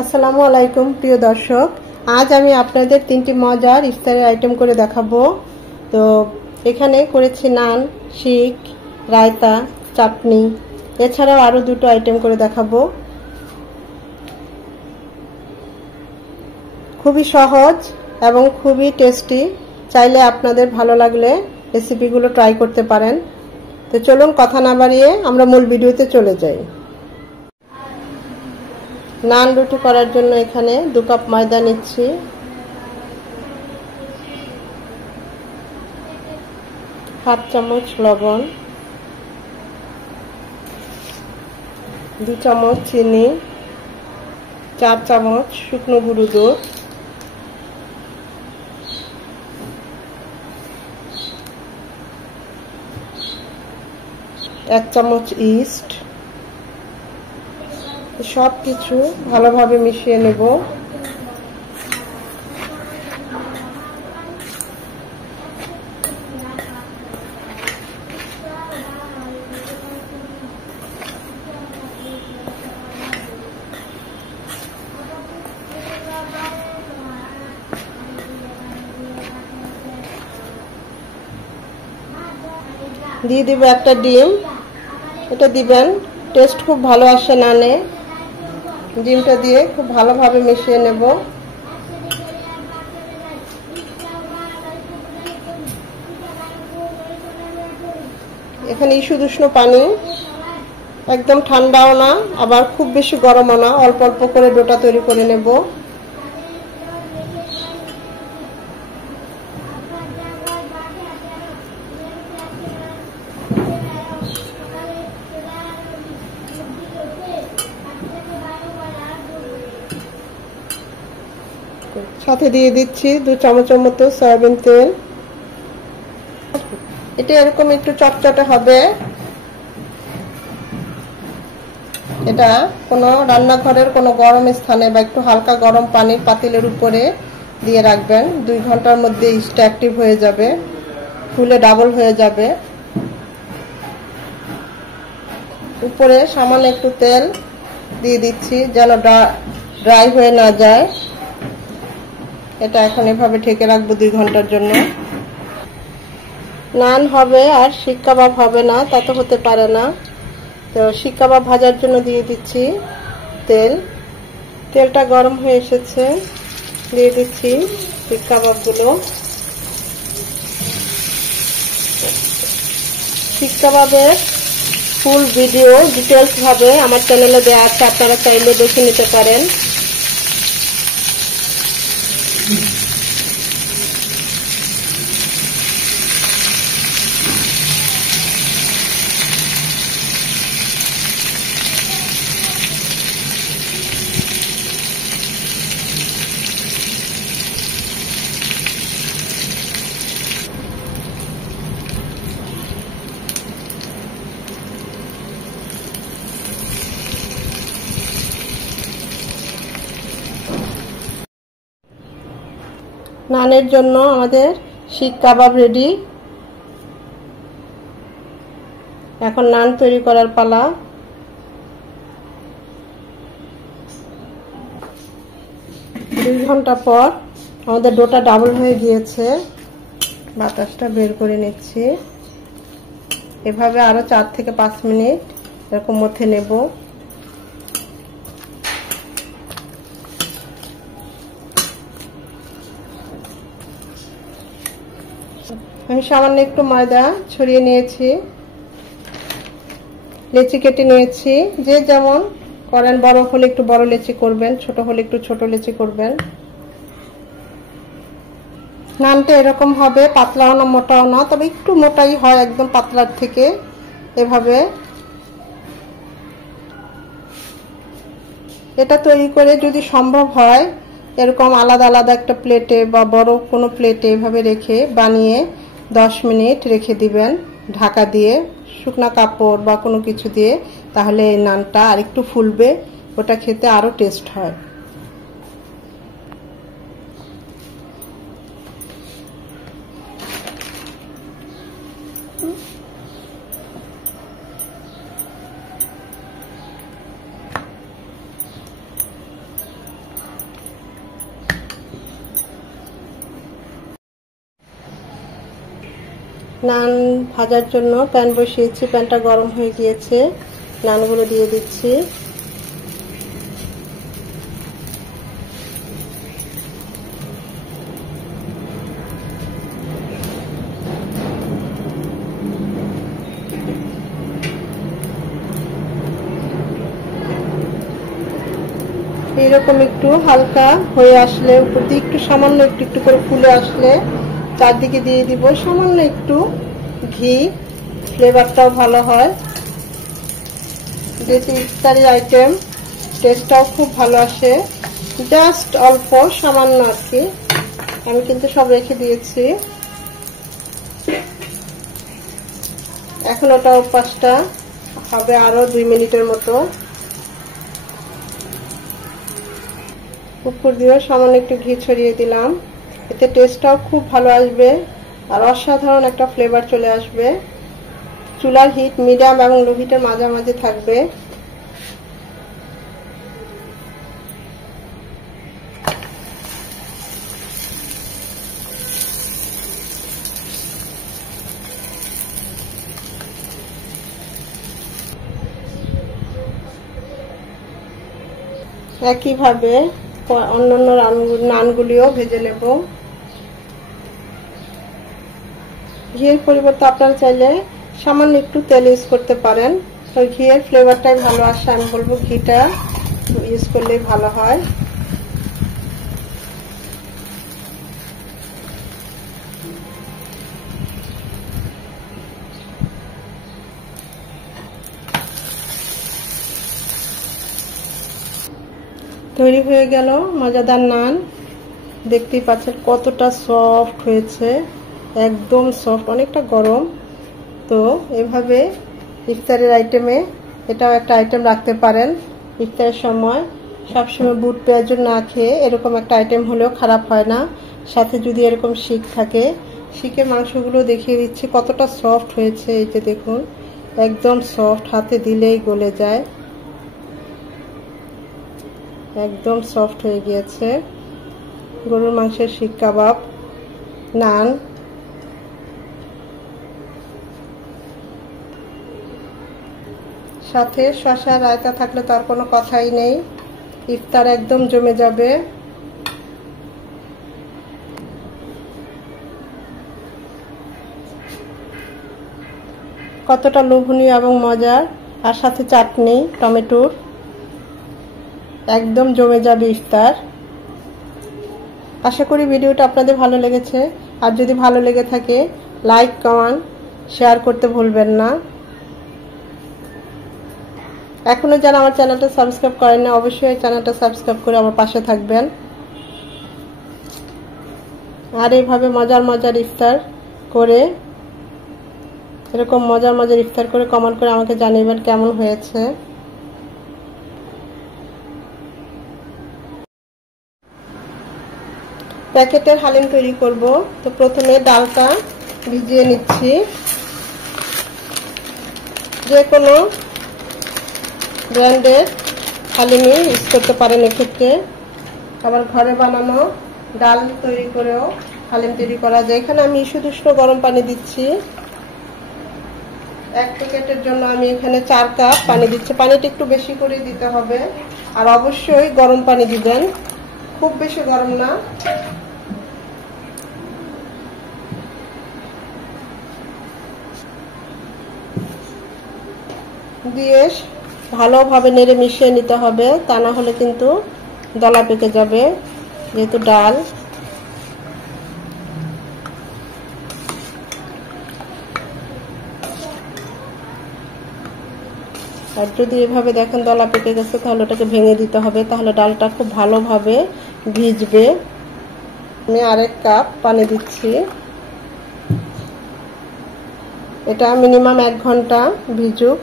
আসসালামু আলাইকুম প্রিয় দর্শক, আজ আমি আপনাদের তিনটি মজার ইফতারের আইটেম করে দেখাবো। তো এখানে করেছি নান, শিক, রায়তা, চাটনি, এছাড়াও আরো দুটো আইটেম করে দেখাবো। খুবই সহজ এবং খুবই টেস্টি। চাইলে আপনাদের ভালো লাগলে রেসিপিগুলো ট্রাই করতে পারেন। তো চলুন কথা না বাড়িয়ে আমরা মূল ভিডিওতে চলে যাই। নান রুটি করার জন্য এখানে 2 কাপ ময়দা নিচ্ছি, হাফ চামচ লবণ, 2 চামচ চিনি, 4 চামচ শুকনো গুঁড়ো দুধ, 1 চামচ ইস্ট। সব কিছু ভালোভাবে মিশিয়ে নেব। দিয়ে দিব একটা ডিম, এটা দিবেন, টেস্ট খুব ভালো আসে নানে। ডিমটা দিয়ে খুব ভালোভাবে মিশিয়ে নেব। এখানে ঈষৎ উষ্ণ পানি, একদম ঠান্ডাও না আবার খুব বেশি গরমও না, অল্প অল্প করে ডোটা তৈরি করে নেব। সাথে দিয়ে দিচ্ছি 2 চামচের মতো সয়াবিন তেল। এটা এরকম একটু চটচটে হবে। এটা কোনো রান্নাঘরের কোনো গরম স্থানে বা একটু হালকা গরম পানির পাতিলের উপরে দিয়ে রাখবেন। 2 ঘন্টার মধ্যে ইস্টটা অ্যাক্টিভ হয়ে যাবে, ফুলে ডাবল হয়ে যাবে। উপরে সামান্য একটু তেল দিয়ে দিচ্ছি যেন ড্রাই হয়ে না যায়। এটা এখন এভাবে ঢেকে রাখবো 2 ঘন্টার জন্য। নান হবে আর শিক কাবাব হবে না, তা তো হতে পারে না। তো শিক কাবাব ভাজার জন্য দিয়ে দিচ্ছি তেল। তেলটা গরম হয়ে এসেছে, দিয়ে দিচ্ছি শিক কাবাবগুলো। শিক কাবাবের ফুল ভিডিও ডিটেলস ভাবে আমার চ্যানেলে দেওয়া আছে, আপনারা চাইলে দেখে নিতে পারেন। নানের জন্য আমাদের শিক কাবাব রেডি। এখন নান তৈরি করার পালা। দুই ঘন্টা পর আমাদের ডোটা ডাবল হয়ে গিয়েছে। বাতাসটা বের করে নিচ্ছি। এভাবে আরো 4 থেকে 5 মিনিট এরকম মধ্যে নেব। আমি সামান্য একটু ময়দা ছড়িয়ে নিয়েছি, লেচি কেটে নিয়েছি। যে যেমন করেন, বড় হলে একটু বড় লেচি করবেন, ছোট হলে একটু ছোট লেচি করবেন। নানটা এরকম হবে, পাতলাও না মোটাও না, তবে একটু মোটাই হয় একদম পাতলার থেকে। এভাবে এটা তৈরি করে যদি সম্ভব হয় এরকম আলাদা আলাদা একটা প্লেটে বা বড় কোনো প্লেটে এভাবে রেখে বানিয়ে 10 মিনিট রেখে দিবেন ঢাকা দিয়ে, শুকনা কাপড় বা কোনো কিছু দিয়ে। তাহলে এই নানটা আরেকটু ফুলবে, ওটা খেতে আরো টেস্ট হয়। নান ভাজার জন্য প্যান বসিয়েছি, প্যানটা গরম হয়ে গিয়েছে, নানগুলো দিয়ে দিচ্ছি। এরকম একটু হালকা হয়ে আসলে, উপর দিয়ে একটু সামান্য একটু একটু করে ফুলে আসলে চারদিকে দিয়ে দিব সামান্য একটু ঘি, ফ্লেভারটাও ভালো হয়। যেহেতু ইফতারি আইটেম, টেস্টটাও খুব ভালো আসে। জাস্ট অল্প সামান্য আর কি, আমি কিন্তু সব রেখে দিয়েছি। এখন ওটা পাঁচটা হবে আরো 2 মিনিটের মতো। উপর দিয়ে সামান্য একটু ঘি ছড়িয়ে দিলাম, এতে টেস্টটাও খুব ভালো আসবে আর অসাধারণ একটা ফ্লেভার চলে আসবে। চুলার হিট মিডিয়াম এবং লো হিটের মাঝামাঝি থাকবে। একইভাবে অন্যান্য নানগুলিও ভেজে নেব। ঘিয়ের পরিবর্তে আপনারা চাইলে সামান্য একটু তেল ইউজ করতে পারেন, তো ঘিয়ের ফ্লেভারটাই ভালো আসে। আমি বলবো ঘিটা ইউজ করলে ভালো হয়। তৈরি হয়ে গেল মজাদার নান। দেখতেই পাচ্ছেন কতটা সফট হয়েছে, একদম সফট, অনেকটা গরম। তো এভাবে ইফতারের আইটেমে এটাও একটা আইটেম রাখতে পারেন। ইফতারের সময় সবসময় বুট পেঁয়াজ না খেয়ে এরকম একটা আইটেম হলেও খারাপ হয় না। সাথে যদি এরকম শিক থাকে, শিকের মাংসগুলো দেখিয়ে দিচ্ছি কতটা সফট হয়েছে। এই যে দেখুন, একদম সফট, হাতে দিলেই গলে যায়, একদম সফট হয়ে গিয়েছে। গরুর মাংসের শিক কাবাব, নান, সাথে শসা রায়তা থাকলে তার কোনো কথাই নেই, ইফতার একদম জমে যাবে। কতটা লোভনীয় এবং মজার, আর সাথে চাটনি টমেটোর, একদম জমে যাবে ইফতার। আশা করি ভিডিওটা আপনাদের ভালো লেগেছে, আর যদি ভালো লেগে থাকে লাইক কমেন্ট শেয়ার করতে ভুলবেন না। এখনো যারা আমার চ্যানেলটা সাবস্ক্রাইব করেন না, অবশ্যই এই চ্যানেলটা সাবস্ক্রাইব করে আমার পাশে থাকবেন। আর এইভাবে মজার মজার ইফতার করে, এরকম মজার মজার ইফতার করে কমেন্ট করে আমাকে জানাবেন কেমন হয়েছে। প্যাকেটের হালিম তৈরি করব, তো প্রথমে ডালটা ভিজিয়ে নিচ্ছি। যে কোনো ব্র্যান্ডের হালিমই ইউজ করতে পারেন এক্ষেত্রে। আবার ঘরে বানানো ডাল তৈরি করেও হালিম তৈরি করা যায়। এখানে আমি শুধু উষ্ণ গরম পানি দিচ্ছি। এক প্যাকেটের জন্য আমি এখানে 4 কাপ পানি দিচ্ছি। পানিটা একটু বেশি করে দিতে হবে, আর অবশ্যই গরম পানি দিবেন, খুব বেশি গরম না। দিয়ে ভালোভাবে নেড়ে মিশিয়ে নিতে হবে, তা না হলে কিন্তু দলা পেকে যাবে, যেহেতু ডাল। আর যদি এভাবে দেখেন দলা পেকে গেছে, তাহলে ওটাকে ভেঙে দিতে হবে, তাহলে ডালটা খুব ভালোভাবে ভিজবে। আমি আরেক কাপ পানি দিচ্ছি। এটা মিনিমাম 1 ঘন্টা ভিজুক।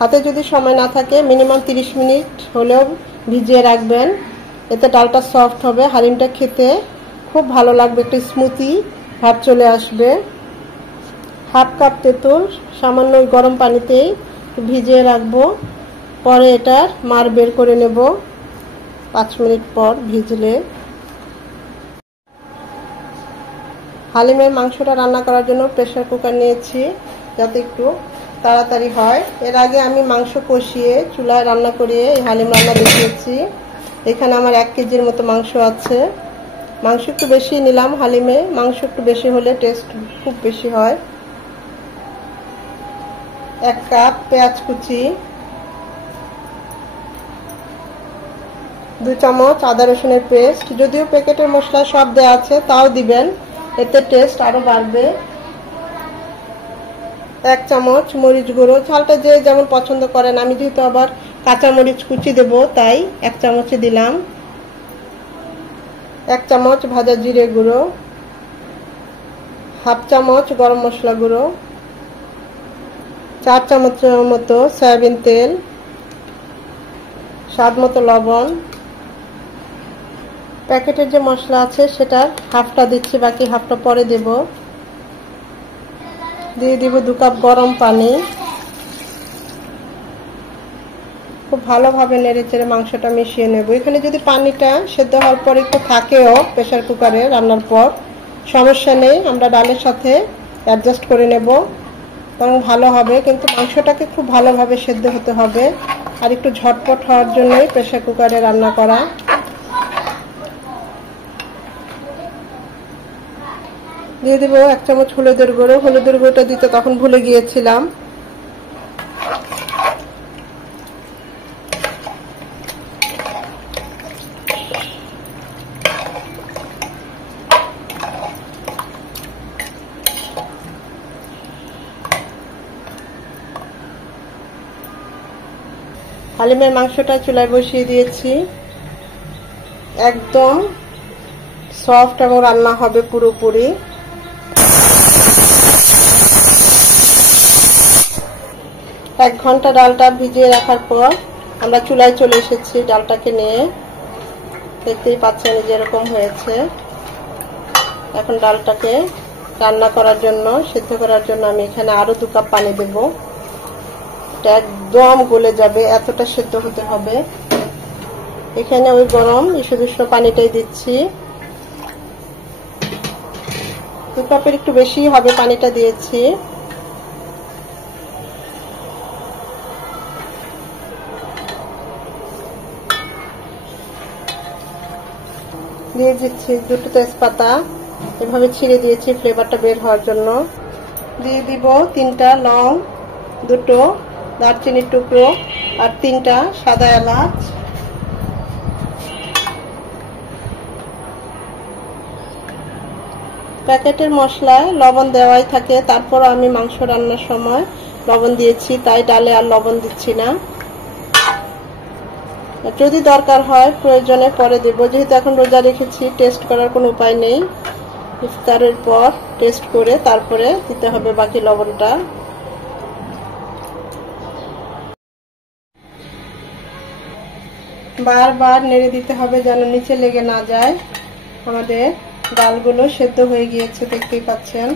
হাতে যদি সময় না থাকে মিনিমাম 30 মিনিট হলেও ভিজিয়ে রাখবেন, এতে ডালটা সফট হবে, হালিমটা খেতে খুব ভালো লাগবে, একটু স্মুথি ভাব চলে আসবে। হাফ কাপ তেঁতুল সামান্য গরম পানিতেই ভিজিয়ে রাখবো, পরে এটার মার বের করে নেব 5 মিনিট পর ভিজলে। হালিমের মাংসটা রান্না করার জন্য প্রেসার কুকার নিয়েছি, যাতে একটু তাড়াতাড়ি হয়। এর আগে আমি মাংস কষিয়ে চুলায় রান্না করিয়ে এই হালিম রান্না দেখিয়েছি। এখানে আমার 1 কেজির মতো মাংস আছে। মাংস একটু বেশি নিলাম হালিমে, মাংস একটু বেশি হলে টেস্ট খুব বেশি হয়। 1 কাপ পেঁয়াজ কুচি, 2 চামচ আদা রসুনের পেস্ট। যদিও প্যাকেটের মশলা সব দেওয়া আছে, তাও দিবেন, এতে টেস্ট আরো বাড়বে। 1 চামচ মরিচ গুঁড়ো, ঝালটা যে যেমন পছন্দ করেন। আমি যেহেতু আবার কাঁচা মরিচ কুচি দেব, তাই 1 চামচই দিলাম। 1 চামচ ভাজা জিরে গুঁড়ো, 1/2 চামচ গরম মশলা গুঁড়ো, 4 চামচের মতো সয়াবিন তেল, স্বাদ মতো লবণ। প্যাকেটের যে মশলা আছে সেটার হাফটা দিচ্ছি, বাকি হাফটা পরে দেব। দিয়ে দিব 2 কাপ গরম পানি। খুব ভালোভাবে নেড়েচেড়ে মাংসটা মিশিয়ে নেব। এখানে যদি পানিটা সেদ্ধ হওয়ার পর একটু থাকেও প্রেসার কুকারে রান্নার পর, সমস্যা নেই, আমরা ডালের সাথে অ্যাডজাস্ট করে নেব, বরং ভালো হবে। কিন্তু মাংসটাকে খুব ভালোভাবে সেদ্ধ হতে হবে, আর একটু ঝটপট হওয়ার জন্যই প্রেসার কুকারে রান্না করা। দিয়ে দেব 1 চামচ হলুদের গুঁড়ো। হলুদের গুঁড়োটা দিতে তখন ভুলে গিয়েছিলাম। হালিমের মাংসটা চুলায় বসিয়ে দিয়েছি। একদম সফট এবং রান্না হবে পুরোপুরি। 1 ঘন্টা ডালটা ভিজিয়ে রাখার পর আমরা চুলায় চলে এসেছি ডালটাকে নিয়ে। দেখতেই পাচ্ছেন যেরকম হয়েছে। এখন ডালটাকে রান্না করার জন্য, সিদ্ধ করার জন্য আমি এখানে আরো 2 কাপ পানি দেব। এটা একদম গলে যাবে, এতটা সিদ্ধ হতে হবে। এখানে ওই গরম ঈষদুষ্ণ পানিটাই দিচ্ছি। 2 কাপের একটু বেশি হবে পানিটা দিয়েছি। দিয়ে দিচ্ছি 2টো তেজপাতা, এভাবে ছিঁড়ে দিয়েছি ফ্লেভারটা বের হওয়ার জন্য। দিয়ে দিব 3টা লং, 2টো দারচিনির টুকরো, আর 3টা সাদা এলাচ। প্যাকেটের মশলায় লবণ দেওয়াই থাকে, তারপর আমি মাংস রান্নার সময় লবণ দিয়েছি, তাই ডালে আর লবণ দিচ্ছি না। যদি দরকার হয় প্রয়োজনে পরে দেব, যেহেতু এখন রোজা রেখেছি, টেস্ট করার কোনো উপায় নেই। ইফতারের পর টেস্ট করে তারপরে দিতে হবে বাকি লবণটা। বারবার নেড়ে দিতে হবে যেন নিচে লেগে না যায়। আমাদের ডালগুলো সেদ্ধ হয়ে গিয়েছে, দেখতেই পাচ্ছেন।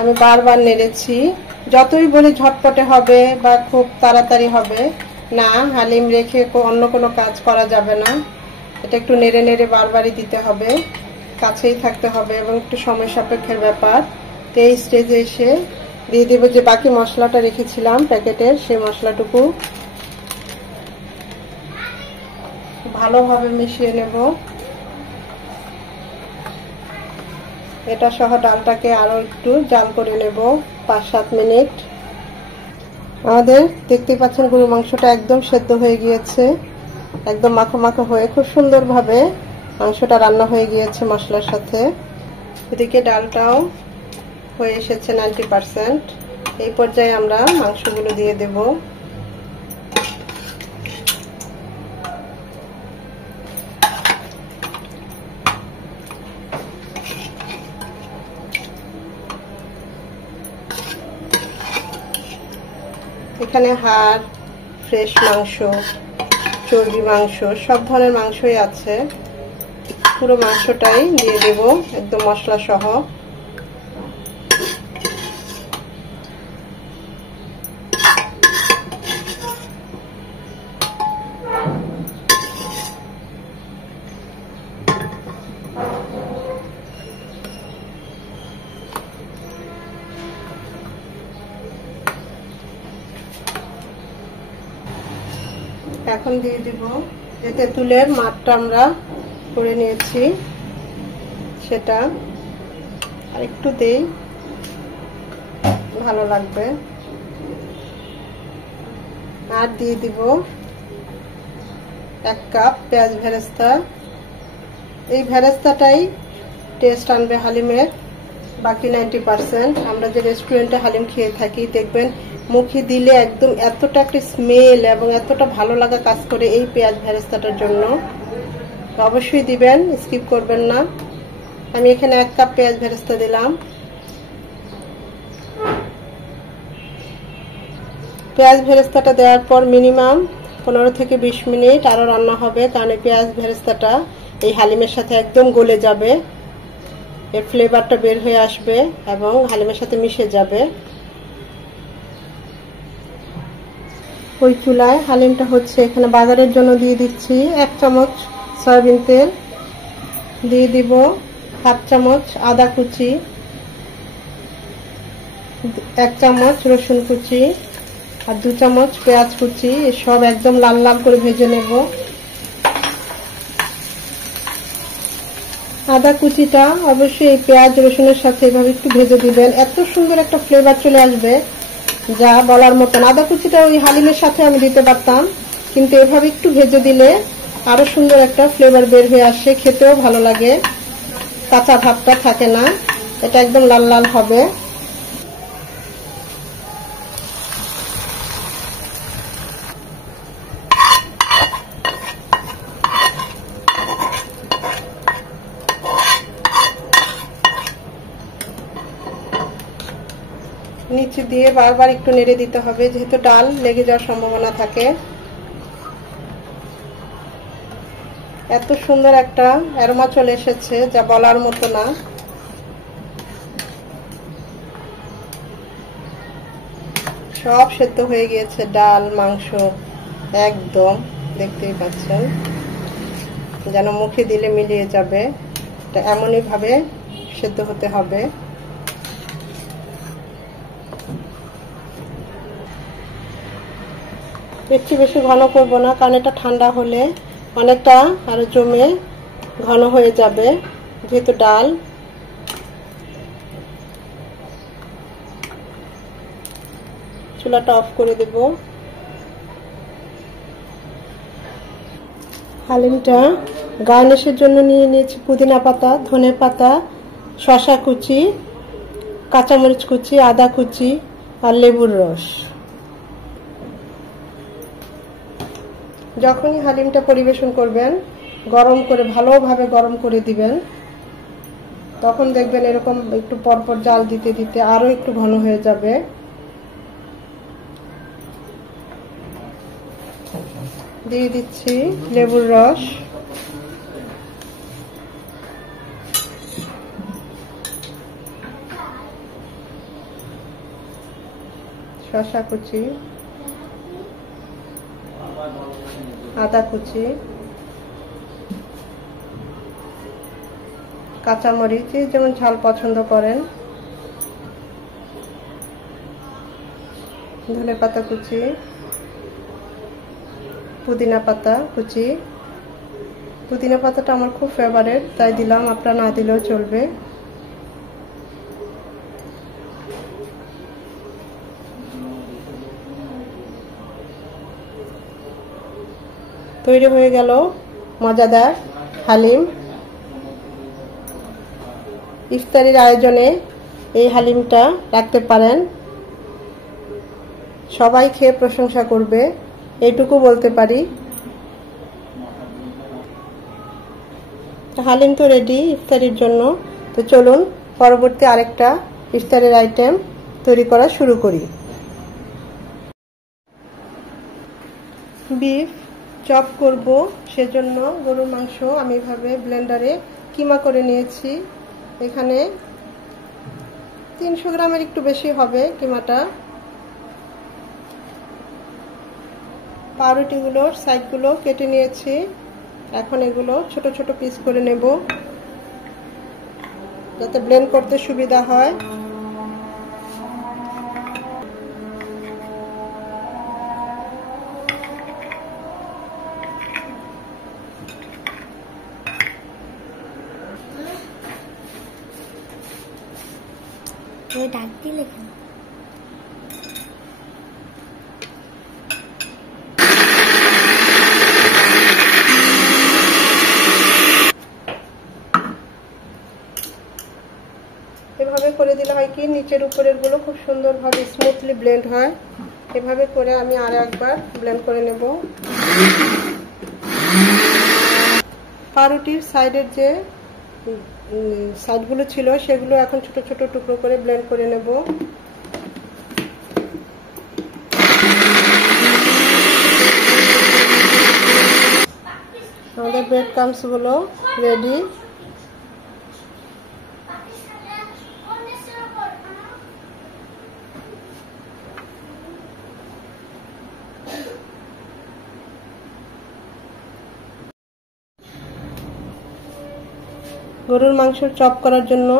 আমি বারবার নেড়েছি। যতই বলি ঝটপটে হবে বা খুব তাড়াতাড়ি হবে, না, হালিম রেখে অন্য কোনো কাজ করা যাবে না। এটা একটু নেড়ে নেড়ে বারবারই দিতে হবে, কাছেই থাকতে হবে, এবং একটু সময় সাপেক্ষের ব্যাপার। এই স্টেজে এসে দিয়ে দেব যে বাকি মশলাটা রেখেছিলাম প্যাকেটের, সেই মশলাটুকু ভালোভাবে মিশিয়ে নেব। এটা সহ ডালটাকে আরো একটু জাল করে নেব 5-7 মিনিট। আমাদের দেখতেই পাচ্ছেন গরুর মাংসটা একদম সেদ্ধ হয়ে গিয়েছে, একদম মাখো মাখো হয়ে খুব সুন্দরভাবে মাংসটা রান্না হয়ে গিয়েছে মশলার সাথে। এদিকে ডালটাও হয়ে এসেছে 90%। এই পর্যায়ে আমরা মাংসগুলো দিয়ে দেব। এখানে হাড়, ফ্রেশ মাংস, চর্বি মাংস, সব ধরনের মাংসই আছে। পুরো মাংসটাই দিয়ে দেব একদম মশলা সহ। এখন দিয়ে দিব যে তেঁতুলের মাঠটা আমরা করে নিয়েছি সেটা, আর একটু দেই, ভালো লাগবে। আর দিয়ে দিব 1 কাপ পেঁয়াজ ভেরেস্তা। এই ভেরেস্তাটাই টেস্ট আনবে হালিমের। বাকি 90% আমরা যে রেস্টুরেন্টে হালিম খেয়ে থাকি দেখবেন মুখে দিলে একদম এতটা একটা স্মেল এবং এতটা ভালো লাগা কাজ করে এই পেঁয়াজ ভেরেস্তাটার জন্য। অবশ্যই দিবেন, স্কিপ করবেন না। আমি এখানে 1 কাপ পেঁয়াজ ভেরেস্তা দিলাম। পেঁয়াজ ভেরেস্তাটা দেওয়ার পর মিনিমাম 15 থেকে 20 মিনিট আরো রান্না হবে, কারণ এই পেঁয়াজ ভেরেস্তাটা এই হালিমের সাথে একদম গলে যাবে, এর ফ্লেভারটা বের হয়ে আসবে এবং হালিমের সাথে মিশে যাবে। ওই চুলায় হালিমটা হচ্ছে, এখানে বাগারের জন্য দিয়ে দিচ্ছি 1 চামচ সয়াবিন তেল, দিয়ে দিব 1/2 চামচ আদা কুচি, 1 চামচ রসুন কুচি আর 2 চামচ পেঁয়াজ কুচি। সব একদম লাল লাল করে ভেজে নেব। আদা কুচিটা অবশ্যই এই পেঁয়াজ রসুনের সাথে এভাবে একটু ভেজে দিবেন, এত সুন্দর একটা ফ্লেভার চলে আসবে যা বলার মতন। আদা কুচিটা ওই হালিমের সাথে আমি দিতে পারতাম, কিন্তু এভাবে একটু ভেজে দিলে আরো সুন্দর একটা ফ্লেভার বের হয়ে আসে, খেতেও ভালো লাগে, কাঁচা ভাবটা থাকে না। এটা একদম লাল লাল হবে। নিচে দিয়ে বারবার একটু নেড়ে দিতে হবে, যেহেতু ডাল লেগে যাওয়ার সম্ভাবনা থাকে। এত সুন্দর একটা অ্যারোমা চলে এসেছে যা বলার মতো না। সব সেদ্ধ হয়ে গিয়েছে, ডাল মাংস একদম, দেখতেই পাচ্ছেন, যেন মুখে দিলে মিলিয়ে যাবে। এটা এমনই ভাবে সেদ্ধ হতে হবে। একটু বেশি ঘন করব না, কারণ এটা ঠান্ডা হলে অনেকটা আরো জমে ঘন হয়ে যাবে, যেহেতু ডাল। চুলাটা অফ করে দেব। হালিমটা গার্নিশের জন্য নিয়ে নিয়েছি পুদিনা পাতা, ধনে পাতা, শসা কুচি, কাঁচামরিচ কুচি, আদা কুচি আর লেবুর রস। যখনই হালিমটা পরিবেশন করবেন গরম করে, ভালোভাবে গরম করে দিবেন, তখন দেখবেন এরকম একটু পরপর জাল দিতে দিতে আরো একটু ঘন হয়ে যাবে। দিয়ে দিচ্ছি লেবুর রস, শসা কুচি, আদা কুচি, কাঁচামরিচ যেমন ঝাল পছন্দ করেন, ধনে পাতা কুচি, পুদিনা পাতা কুচি। পুদিনা পাতাটা আমার খুব ফেভারিট, তাই দিলাম, আপনারা না দিলেও চলবে। তৈরি হয়ে গেল মজাদার হালিম। ইফতারির আয়োজনে এই হালিমটা রাখতে পারেন, সবাই খেয়ে প্রশংসা করবে, এইটুকু বলতে পারি। হালিম তো রেডি ইফতারির জন্য। তো চলুন পরবর্তী আরেকটা ইফতারের আইটেম তৈরি করা শুরু করি। বিফ চপ করব, সেজন্য গরুর মাংস আমি এভাবে ব্লেন্ডারে কিমা করে নিয়েছি। এখানে 300 গ্রামের একটু বেশি হবে কিমাটা। পাউরুটিগুলোর সাইডগুলো কেটে নিয়েছি, এখন এগুলো ছোট ছোট পিস করে নেব যাতে ব্লেন্ড করতে সুবিধা হয়। ওই ডাক দিলে কেন? এভাবে করে দিলে হয় কি নিচের উপরের গুলো খুব সুন্দরভাবে স্মুথলি ব্লেন্ড হয়। এভাবে করে আমি আরো একবার ব্লেন্ড করে নেব। পাউরুটির সাইডের যে সাইডগুলো ছিল সেগুলো এখন ছোট ছোট টুকরো করে ব্লেন্ড করে নেব। আমাদের ব্রেড ক্রাম্বস গুলো রেডি। গরুর মাংস চপ করার জন্য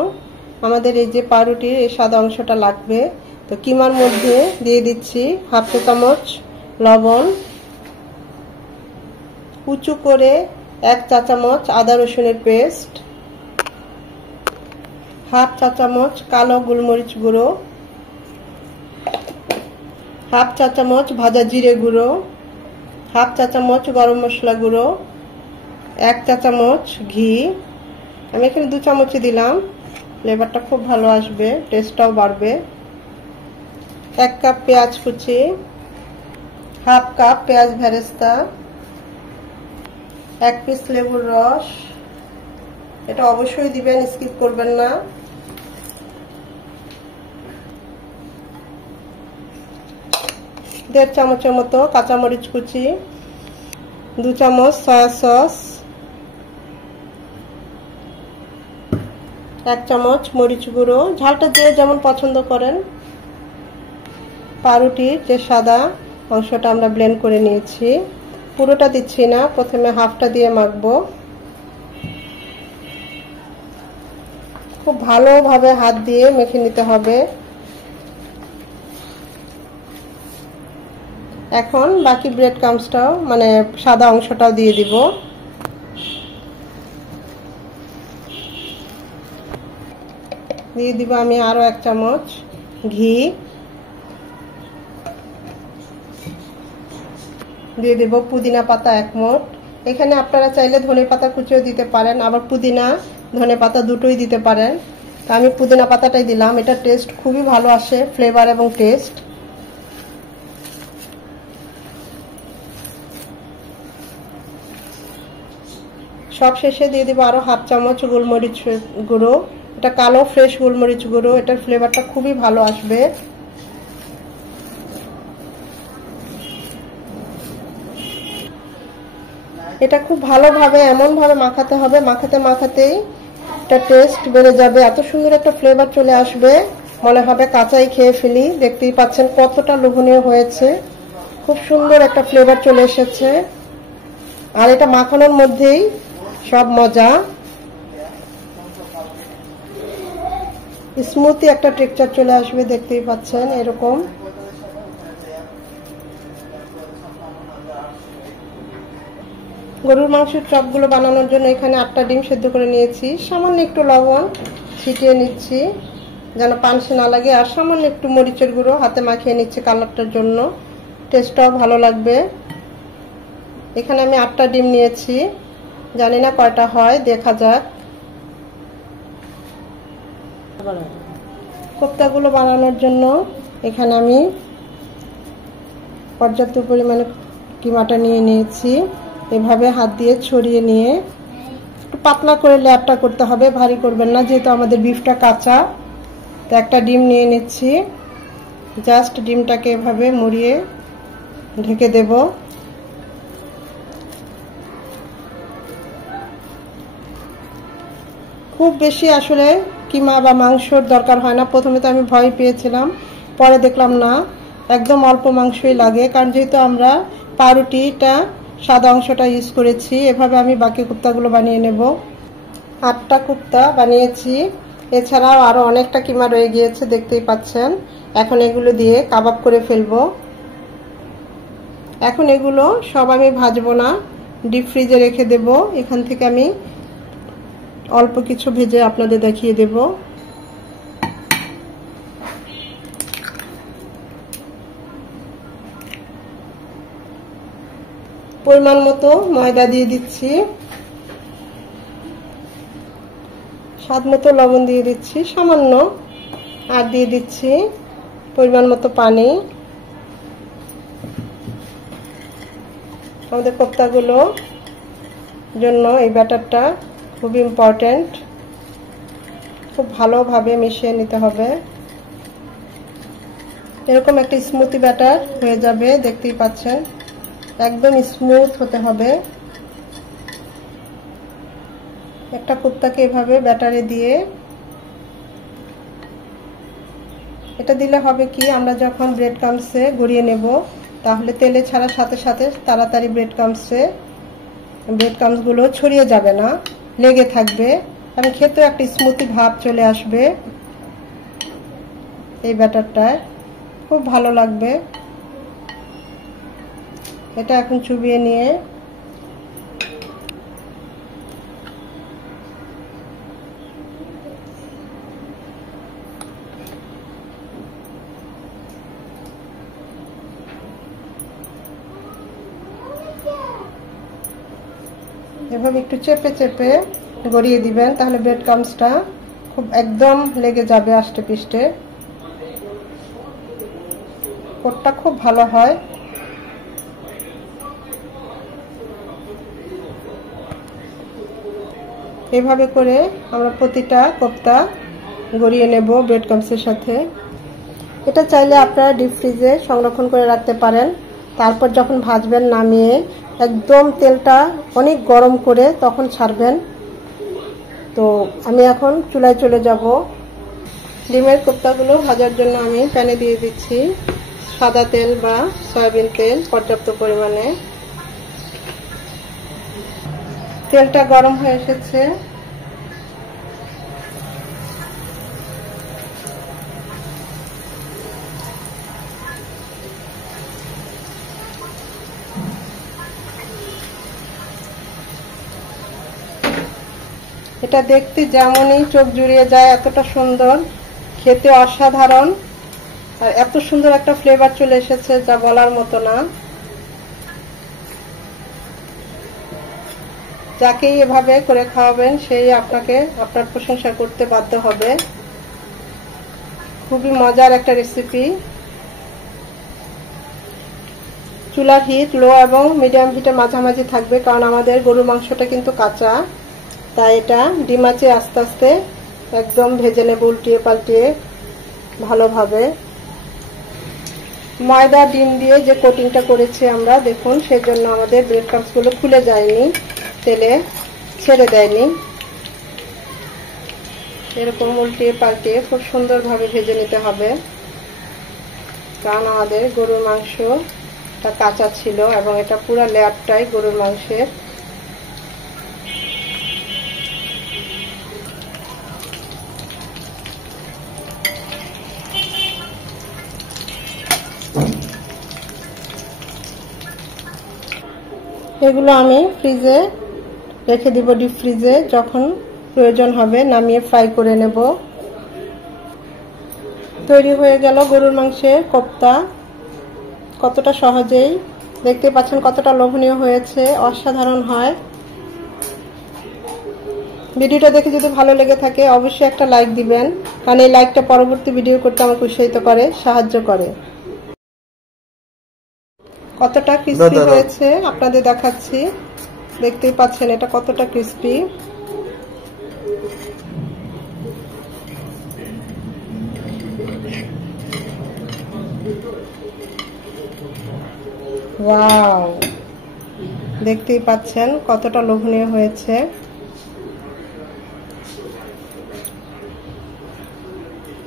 আমাদের এই যে পাউরুটির এই সাদা অংশটা লাগবে। তো কিমার মধ্যে দিয়ে দিচ্ছি হাফ চা চামচ লবণ, উঁচু করে 1 চা চামচ আদা রসুনের পেস্ট, হাফ চা চামচ কালো গোলমরিচ গুঁড়ো, হাফ চা চামচ ভাজা জিরে গুঁড়ো, হাফ চা চামচ গরম মশলা গুঁড়ো, 1 চা চামচ ঘি। আমি এখানে 2 চামচই দিলাম, ফ্লেভারটা খুব ভালো আসবে, টেস্টটাও বাড়বে। 1 কাপ পেঁয়াজ কুচি, হাফ কাপ পেঁয়াজ ভেরেস্তা, 1 পিস লেবুর রস, এটা অবশ্যই দিবেন, স্কিপ করবেন না। 1.5 চামচের মতো কাঁচামরিচ কুচি, 2 চামচ সয়া সস, 1 চামচ মরিচ গুঁড়ো, ঝালটা যে যেমন পছন্দ করেন। পাউরুটির যে সাদা অংশটা আমরা ব্লেন্ড করে নিয়েছি, পুরোটা দিচ্ছি না, প্রথমে হাফটা দিয়ে মাখবো। খুব ভালোভাবে হাত দিয়ে মেখে নিতে হবে। এখন বাকি ব্রেড ক্রাম্বসটাও মানে সাদা অংশটাও দিয়ে দিব। দিয়ে দিব আমি আরো 1 চামচ ঘি, দিয়ে দেব পুদিনা পাতা 1 মুঠ। এখানে আপনারা চাইলে ধনে পাতা কুচিও দিতে পারেন, আবার পুদিনা ধনে পাতা দুটোই দিতে পারেন। তো আমি পুদিনা পাতাটাই দিলাম, এটা টেস্ট খুবই ভালো আসে, ফ্লেভার এবং টেস্ট। সব শেষে দিয়ে দিব আরো হাফ চামচ গোলমরিচ গুঁড়ো, এটা কালো ফ্রেশ গোলমরিচ গুঁড়ো, এটার ফ্লেভারটা খুবই ভালো আসবে। এটা খুব ভালোভাবে এমন ভাবে মাখাতে হবে, মাখাতে মাখাতেই এটা টেস্ট বেড়ে যাবে, এত সুন্দর একটা ফ্লেভার চলে আসবে, মনে হবে কাঁচাই খেয়ে ফেলি। দেখতেই পাচ্ছেন কতটা লোভনীয় হয়েছে, খুব সুন্দর একটা ফ্লেভার চলে এসেছে। আর এটা মাখানোর মধ্যেই সব মজা। স্মুথি একটা টেক্সচার চলে আসবে, দেখতেই পাচ্ছেন এরকম। গরুর মাংসের চপগুলো বানানোর জন্য এখানে 8টা ডিম সেদ্ধ করে নিয়েছি, সামান্য একটু লবণ ছিটিয়ে নিচ্ছি যেন পানসে না লাগে, আর সামান্য একটু মরিচের গুঁড়ো হাতে মাখিয়ে নিচ্ছি কালারটার জন্য, টেস্টটাও ভালো লাগবে। এখানে আমি 8টা ডিম নিয়েছি, জানি না কয়টা হয়, দেখা যাক। কোপ্তাগুলো বানানোর জন্য এখানে আমি পর্যাপ্ত পরিমাণে কিমাটা নিয়ে নিয়েছি। এভাবে হাত দিয়ে ছড়িয়ে নিয়ে একটু পাতলা করে লেয়ারটা করতে হবে, ভারী করবেন না, যেহেতু আমাদের বিফটা কাঁচা। তো একটা ডিম নিয়ে নিচ্ছি, জাস্ট ডিমটাকে এভাবে মুড়িয়ে ঢেকে দেব। খুব বেশি আসলে কিমা বা মাংসর দরকার হয় না, প্রথমে তো আমি ভয় পেয়েছিলাম, পরে দেখলাম না, একদম অল্প মাংসই লাগে, কারণ যেহেতু আমরা পাউরুটিটা সাদা অংশটা ইউজ করেছি। এভাবে আমি বাকি কোপ্তাগুলো বানিয়ে নেব। 8টা কোপ্তা বানিয়েছি, এছাড়াও আরো অনেকটা কিমা রয়ে গিয়েছে, দেখতেই পাচ্ছেন। এখন এগুলো দিয়ে কাবাব করে ফেলবো। এখন এগুলো সব আমি ভাজবো না, ডিপ ফ্রিজে রেখে দেব। এখান থেকে আমি অল্প কিছু ভেজে আপনাদের দেখিয়ে দেব। পরিমাণ মতো ময়দা দিয়ে দিচ্ছি, স্বাদ মতো লবণ দিয়ে দিচ্ছি সামান্য, আর দিয়ে দিচ্ছি পরিমাণ মতো পানি। আমাদের কোপ্তাগুলো জন্য এই ব্যাটারটা খুব ইম্পর্টেন্ট, খুব ভালোভাবে মিশিয়ে নিতে হবে। এরকম একটা স্মুথি ব্যাটার হয়ে যাবে, দেখতেই পাচ্ছেন একদম স্মুথ হতে হবে। একটা কোপ্তাকে এভাবে ব্যাটারে দিয়ে, এটা দিলে হবে কি, আমরা যখন ব্রেড ক্রাম্বসে গড়িয়ে নেব তাহলে তেলে ছাড়ার সাথে সাথে তাড়াতাড়ি ব্রেড ক্রাম্বসগুলো ছড়িয়ে যাবে না, লেগে থাকবে এবং খেতেও একটা স্মুথি ভাব চলে আসবে। এই ব্যাটারটা খুব ভালো লাগবে। এটা এখন চুবিয়ে নিয়ে এভাবে একটু চেপে চেপে গড়িয়ে দিবেন, তাহলে ব্রেড ক্রাম্বসটা খুব একদম লেগে যাবে আষ্টে পিষ্টে। কোটটা খুব ভালো হয়। এভাবে করে আমরা প্রতিটা কোপ্তা গড়িয়ে নেব ব্রেড ক্রাম্বসের সাথে। এটা চাইলে আপনারা ডিপ ফ্রিজে সংরক্ষণ করে রাখতে পারেন, তারপর যখন ভাজবেন নামিয়ে একদম তেলটা অনেক গরম করে তখন ছাড়বেন। তো আমি এখন চুলায় চলে যাব। ডিমের কোপ্তাগুলো ভাজার জন্য আমি প্যানে দিয়ে দিচ্ছি সাদা তেল বা সয়াবিন তেল পর্যাপ্ত পরিমাণে। তেলটা গরম হয়ে এসেছে, এটা দেখতে যেমনই চোখ জুড়িয়ে যায় এতটা সুন্দর, খেতে অসাধারণ, আর এত সুন্দর একটা ফ্লেভার চলে এসেছে যা বলার মতো না। যাকেই এভাবে করে খাওয়াবেন সেই আপনাকে আপনার প্রশংসা করতে বাধ্য হবে। খুবই মজার একটা রেসিপি। চুলার হিট লো এবং মিডিয়াম হিটে মাঝামাঝি থাকবে, কারণ আমাদের গরুর মাংসটা কিন্তু কাঁচা, তাই এটা ডিম আঁচে আস্তে আস্তে একদম ভেজে নেব উল্টিয়ে পাল্টিয়ে ভালোভাবে। ময়দা ডিম দিয়ে যে কোটিংটা করেছি আমরা, দেখুন সেজন্য আমাদের ব্রেড ক্রাম্বসগুলো খুলে যায়নি, তেলে ছেড়ে দেয়নি। এরকম উল্টিয়ে পাল্টিয়ে খুব সুন্দরভাবে ভেজে নিতে হবে, কারণ আমাদের গরুর মাংসটা কাঁচা ছিল এবং এটা পুরো লেয়ারটাই গরুর মাংসের। এগুলো আমি ফ্রিজে রেখে দিব, ডিপ ফ্রিজে, যখন প্রয়োজন হবে নামিয়ে ফ্রাই করে নেব। তৈরি হয়ে গেল গরুর মাংসের কোপ্তা। কতটা সহজেই, দেখতে পাচ্ছেন কতটা লোভনীয় হয়েছে, অসাধারণ হয়। ভিডিওটা দেখে যদি ভালো লেগে থাকে অবশ্যই একটা লাইক দিবেন, কারণ এই লাইকটা পরবর্তী ভিডিও করতে আমাকে উৎসাহিত করে, সাহায্য করে। কতটা ক্রিস্পি হয়েছে আপনাদের দেখাচ্ছি, দেখতেই পাচ্ছেন এটা কতটা ক্রিস্পি। ওয়াও, দেখতেই পাচ্ছেন কতটা লোভনীয় হয়েছে।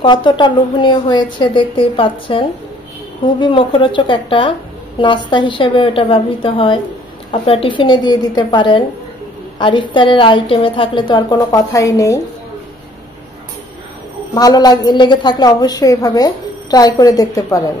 কতটা লোভনীয় হয়েছে দেখতেই পাচ্ছেন। খুবই মুখরোচক একটা নাস্তা হিসেবে এটা ব্যবহৃত হয়, আপনারা টিফিনে দিয়ে দিতে পারেন, আর ইফতারের আইটেমে থাকলে তো আর কোনো কথাই নেই। ভালো লেগে থাকলে অবশ্যই এভাবে ট্রাই করে দেখতে পারেন।